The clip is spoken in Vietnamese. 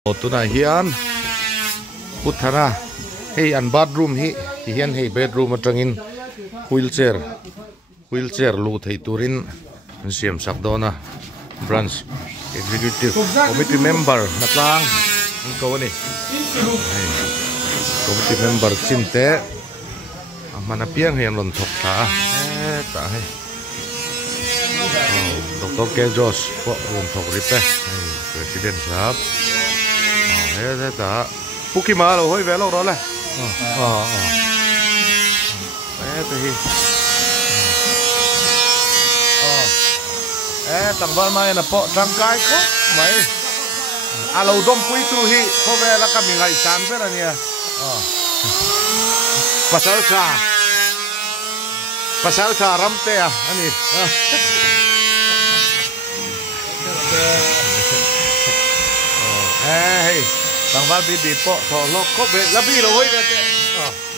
Tuna hian puthana hey an bathroom hi hian hey bedroom atangin wheelchair lu thei turin an siam sak dona branch executive committee member natlang an ko ni committee member chinte amana piang hian lon thok tha ta he Dr. K. Josh po lon thok ripe president sahab thế ta Puki mà rồi hơi vé lâu đó này thế thì tầng văn mai là bộ trăng cái khúc mấy lâu đông quý tu hi có vẻ là các mình ngày sáng thế là nhỉ pasal sa ram te à anh hey tang val bi po tho lo ko be la bi lo hoi ga te